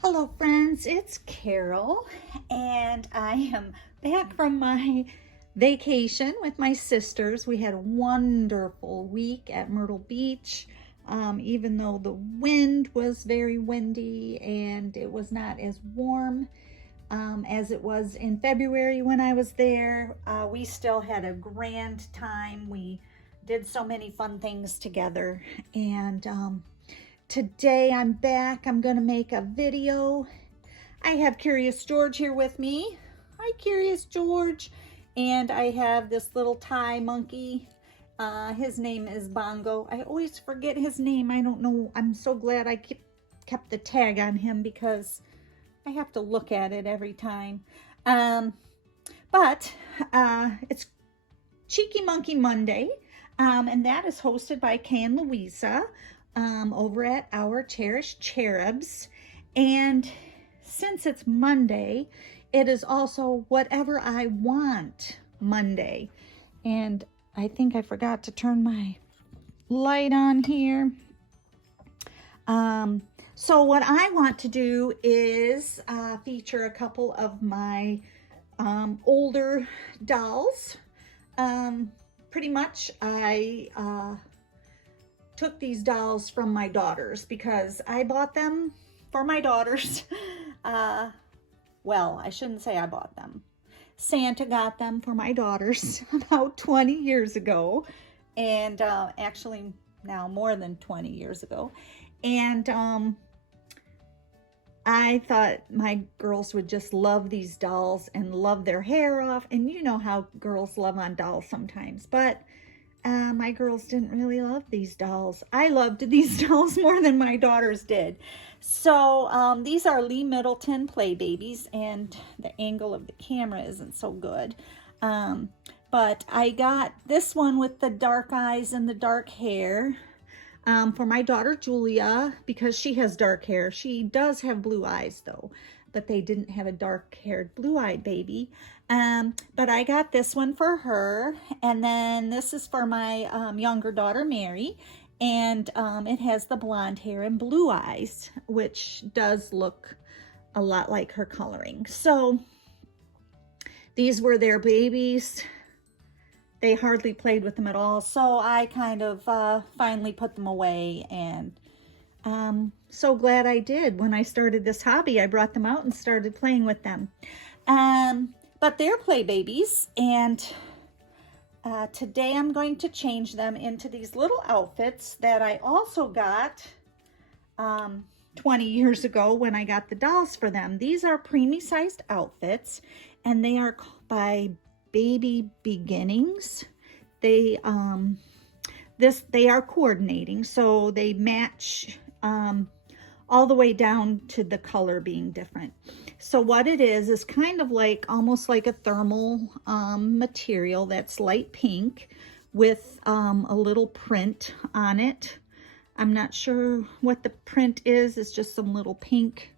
Hello friends, it's Carol and I am back from my vacation with my sisters. We had a wonderful week at Myrtle Beach, even though the wind was very windy and it was not as warm as it was in February when I was there. We still had a grand time. We did so many fun things together, and today I'm back. I'm going to make a video. I have Curious George here with me. Hi, Curious George. And I have this little Thai monkey. His name is Bongo. I always forget his name. I don't know. I'm so glad I kept the tag on him because I have to look at it every time. But it's Cheeky Monkey Monday. And that is hosted by Kay and Louisa over at Our Cherished Cherubs. And since it's Monday, it is also Whatever I Want Monday. And I think I forgot to turn my light on here. So what I want to do is feature a couple of my older dolls. Pretty much I took these dolls from my daughters because I bought them for my daughters. Well, I shouldn't say I bought them. Santa got them for my daughters about 20 years ago. And actually now more than 20 years ago. And I thought my girls would just love these dolls and love their hair off. And you know how girls love on dolls sometimes. But my girls didn't really love these dolls. I loved these dolls more than my daughters did. So these are Lee Middleton Play Babies, and the angle of the camera isn't so good. But I got this one with the dark eyes and the dark hair for my daughter Julia because she has dark hair. She does have blue eyes though, but they didn't have a dark-haired blue-eyed baby. But I got this one for her, and then this is for my younger daughter Mary, and it has the blonde hair and blue eyes, which does look a lot like her coloring. So these were their babies. They hardly played with them at all, so I kind of finally put them away, and so glad I did. When I started this hobby, I brought them out and started playing with them. But they're play babies, and today I'm going to change them into these little outfits that I also got 20 years ago when I got the dolls for them. These are preemie sized outfits, and they are by Baby Beginnings. They are coordinating, so they match all the way down to the color being different. So what it is kind of like almost like a thermal material that's light pink with a little print on it. I'm not sure what the print is. It's just some little pink,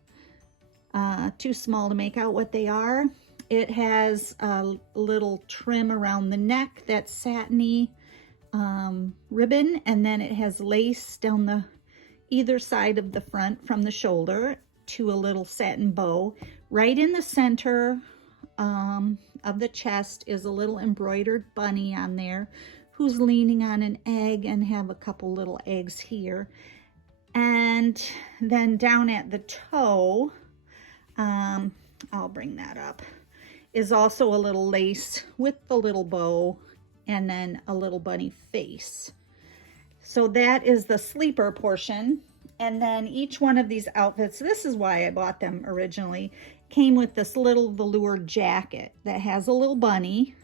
too small to make out what they are. It has a little trim around the neck that's satiny ribbon, and then it has lace down the either side of the front from the shoulder to a little satin bow. Right in the center of the chest is a little embroidered bunny on there who's leaning on an egg and have a couple little eggs here. And then down at the toe, I'll bring that up, is also a little lace with the little bow and then a little bunny face. So that is the sleeper portion. And then each one of these outfits, this is why I bought them originally, came with this little velour jacket that has a little bunny,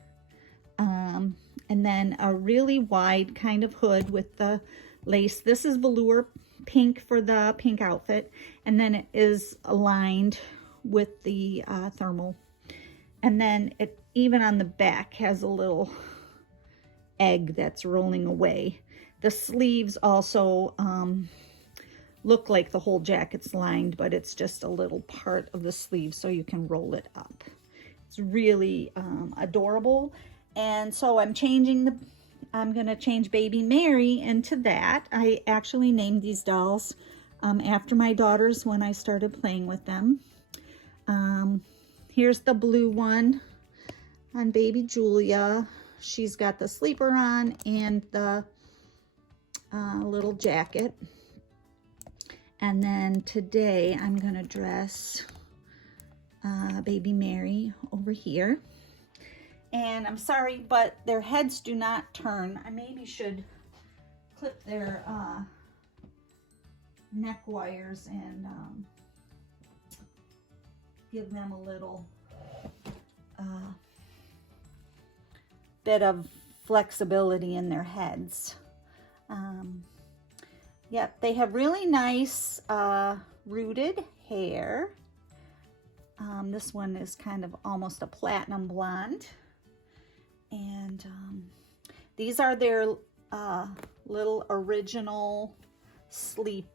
and then a really wide kind of hood with the lace. This is velour pink for the pink outfit, and then it is aligned with the thermal. And then it even on the back has a little egg that's rolling away. The sleeves also look like the whole jacket's lined, but it's just a little part of the sleeve so you can roll it up. It's really adorable. And so I'm going to change Baby Mary into that. I actually named these dolls after my daughters when I started playing with them. Here's the blue one on baby Julia. She's got the sleeper on and the little jacket. And then today I'm gonna dress baby Mary over here. And I'm sorry, but their heads do not turn. I maybe should clip their neck wires and give them a little bit of flexibility in their heads. Yep, they have really nice rooted hair. This one is kind of almost a platinum blonde. And these are their little original sleep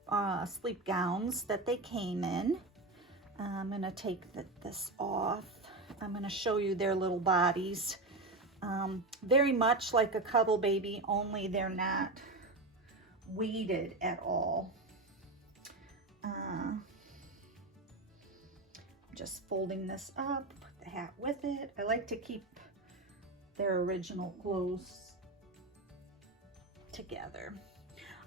gowns that they came in. I'm going to take this off. I'm going to show you their little bodies. Very much like a cuddle baby, only they're not weighted at all. Just folding this up, put the hat with it. I like to keep their original clothes together.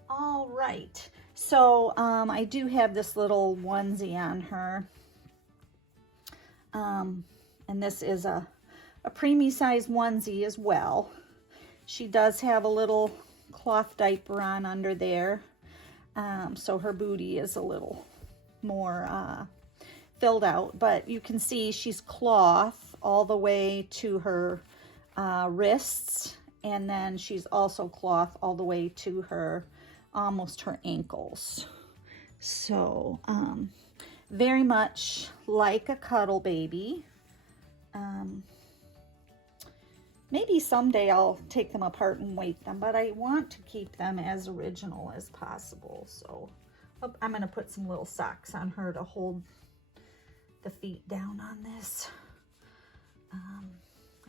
All right, so I do have this little onesie on her, and this is a preemie size onesie as well. She does have a little cloth diaper on under there, so her booty is a little more filled out, but you can see she's cloth all the way to her wrists, and then she's also cloth all the way to her almost her ankles. So very much like a cuddle baby. Maybe someday I'll take them apart and weight them, but I want to keep them as original as possible. So I'm going to put some little socks on her to hold the feet down on this.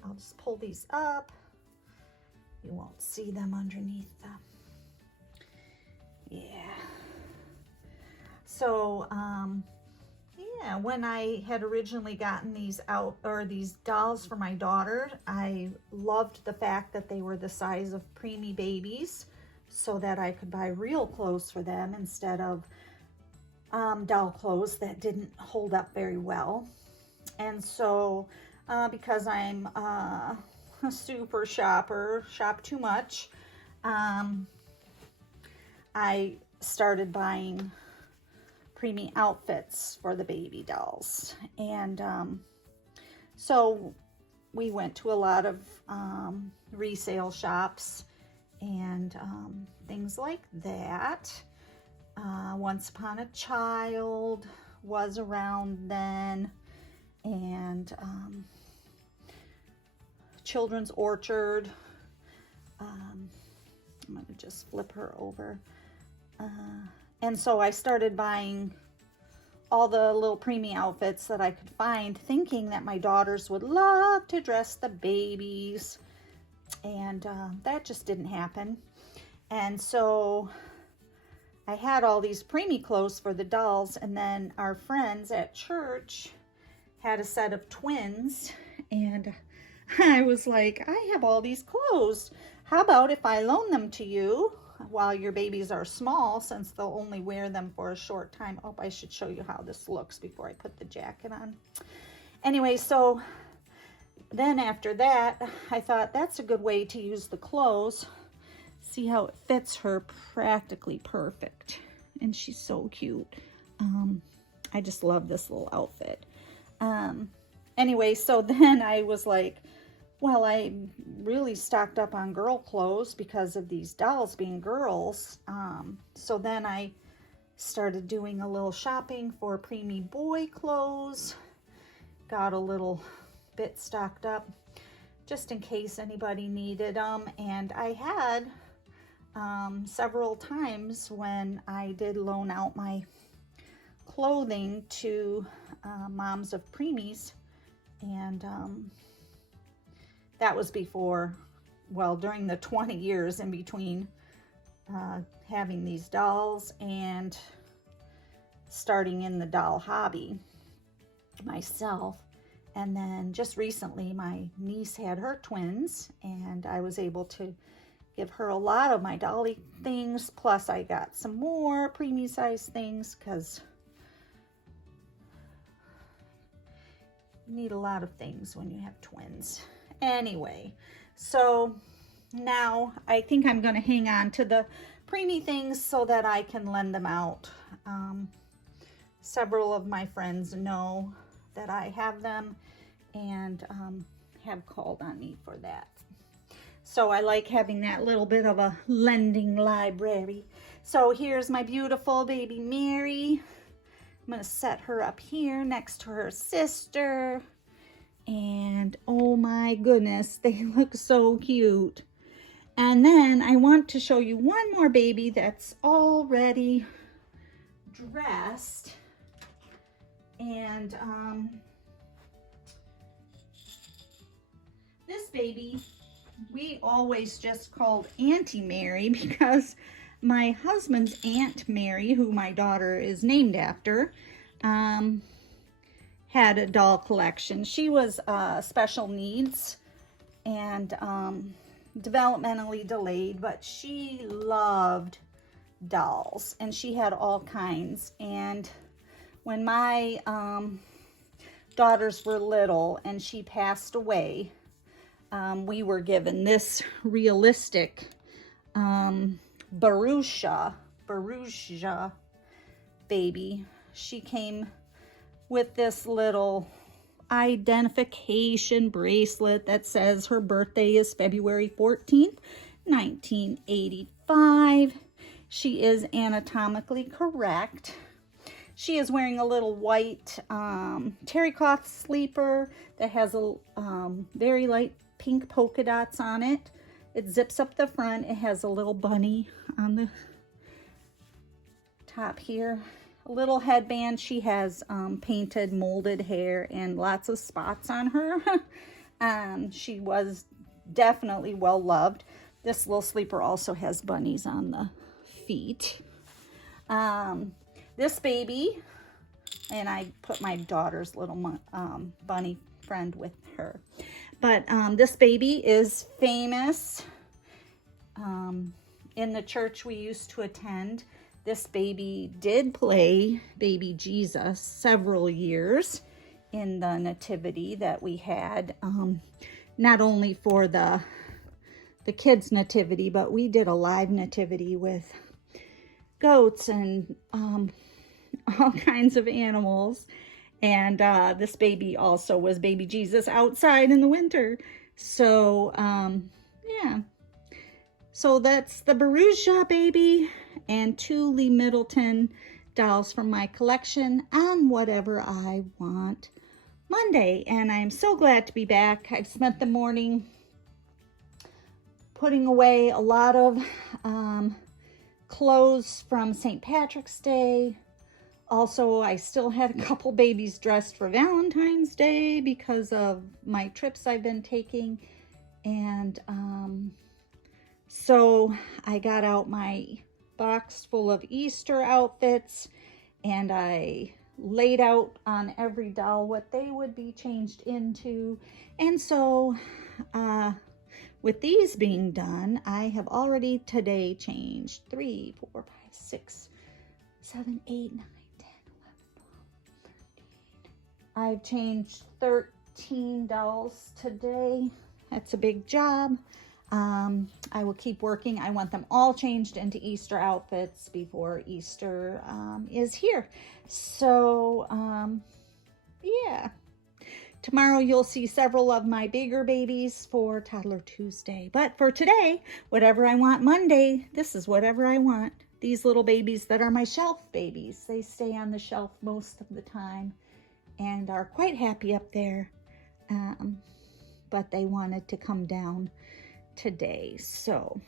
I'll just pull these up. You won't see them underneath them. Yeah. So, yeah, when I had originally gotten these these dolls for my daughter, I loved the fact that they were the size of preemie babies so that I could buy real clothes for them instead of doll clothes that didn't hold up very well. And so, because I'm a super shopper, shop too much, I started buying preemie outfits for the baby dolls. And so we went to a lot of resale shops and things like that. Once Upon a Child was around then, and Children's Orchard. I'm going to just flip her over. And so I started buying all the little preemie outfits that I could find, thinking that my daughters would love to dress the babies. And that just didn't happen. And so I had all these preemie clothes for the dolls, and then our friends at church had a set of twins, and I was like, I have all these clothes. How about if I loan them to you while your babies are small, since they'll only wear them for a short time. Oh, I should show you how this looks before I put the jacket on. Anyway, so then after that, I thought that's a good way to use the clothes. See how it fits her practically perfect. And she's so cute. I just love this little outfit. Anyway, so then I was like, well, I really stocked up on girl clothes because of these dolls being girls. So then I started doing a little shopping for preemie boy clothes. Got a little bit stocked up just in case anybody needed them. And I had several times when I did loan out my clothing to moms of preemies, and that was before, well, during the 20 years in between having these dolls and starting in the doll hobby myself. And then just recently, my niece had her twins, and I was able to give her a lot of my dolly things. Plus, I got some more preemie size things because you need a lot of things when you have twins. Anyway, so now I think I'm going to hang on to the preemie things so that I can lend them out. Several of my friends know that I have them and have called on me for that. So I like having that little bit of a lending library. So here's my beautiful baby Mary. I'm going to set her up here next to her sister. And oh my goodness, they look so cute. And then I want to show you one more baby that's already dressed. And this baby, we always just called Auntie Mary because my husband's Aunt Mary, who my daughter is named after, had a doll collection. She was special needs and developmentally delayed, but she loved dolls and she had all kinds. And when my daughters were little and she passed away, we were given this realistic Barucha baby. She came with this little identification bracelet that says her birthday is February 14th, 1985. She is anatomically correct. She is wearing a little white terry cloth sleeper that has a very light pink polka dots on it. It zips up the front. It has a little bunny on the top here. A little headband. She has painted molded hair and lots of spots on her. She was definitely well loved. This little sleeper also has bunnies on the feet. This baby, and I put my daughter's little bunny friend with her. But this baby is famous in the church we used to attend. This baby did play baby Jesus several years in the nativity that we had. Not only for the kids' nativity, but we did a live nativity with goats and all kinds of animals. And this baby also was baby Jesus outside in the winter. So, yeah. So that's the Barucha baby and 2 Lee Middleton dolls from my collection on Whatever I Want Monday. And I'm so glad to be back. I've spent the morning putting away a lot of clothes from St. Patrick's Day. Also, I still had a couple babies dressed for Valentine's Day because of my trips I've been taking. And so I got out my box full of Easter outfits and I laid out on every doll what they would be changed into. And so with these being done, I have already today changed 3, 4, 5, 6, 7, 8, 9, 10, 11, 12, 13. I've changed 13 dolls today. That's a big job. I will keep working. I want them all changed into Easter outfits before Easter is here. So, yeah. Tomorrow you'll see several of my bigger babies for Toddler Tuesday. But for today, Whatever I Want Monday, this is Whatever I Want. These little babies that are my shelf babies. They stay on the shelf most of the time and are quite happy up there. But they wanted to come down today. So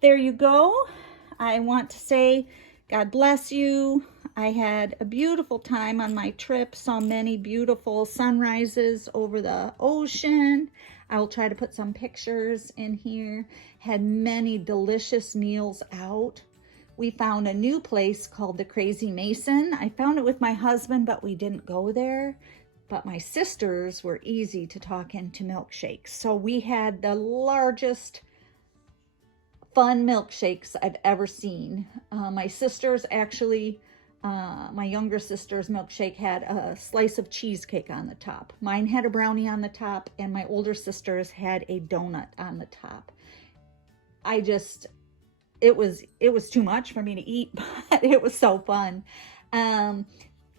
there you go. I want to say God bless you. I had a beautiful time on my trip, saw many beautiful sunrises over the ocean. I'll try to put some pictures in here. Had many delicious meals out we found a new place called the Crazy Mason. I found it with my husband, but we didn't go there. But my sisters were easy to talk into milkshakes. So we had the largest fun milkshakes I've ever seen. My sisters actually, my younger sister's milkshake had a slice of cheesecake on the top. Mine had a brownie on the top, and my older sister's had a donut on the top. It was too much for me to eat, but it was so fun.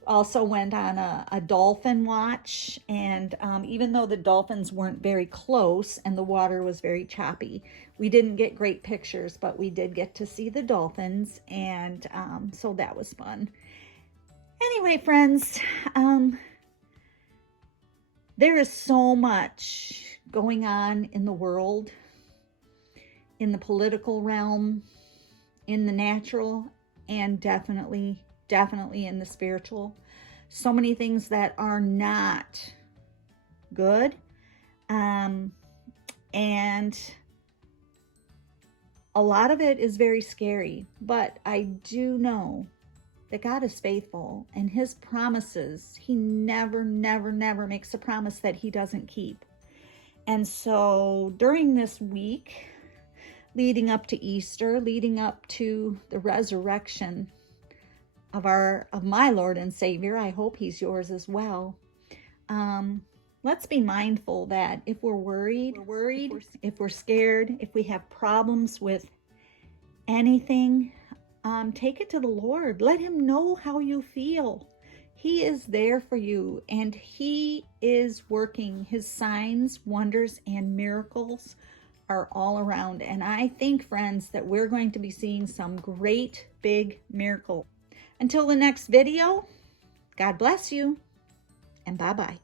Also went on a dolphin watch, and even though the dolphins weren't very close and the water was very choppy, we didn't get great pictures, but we did get to see the dolphins, and so that was fun. Anyway, friends, there is so much going on in the world, in the political realm, in the natural, and definitely in the spiritual. So many things that are not good. And a lot of it is very scary, but I do know that God is faithful, and his promises, he never makes a promise that he doesn't keep. And so during this week, leading up to Easter, leading up to the resurrection of my Lord and Savior, I hope he's yours as well. Let's be mindful that if we're worried, if we're scared, if we have problems with anything, take it to the Lord. Let him know how you feel. He is there for you, and he is working. His signs, wonders, and miracles are all around. And I think, friends, that we're going to be seeing some great big miracles. Until the next video, God bless you, and bye-bye.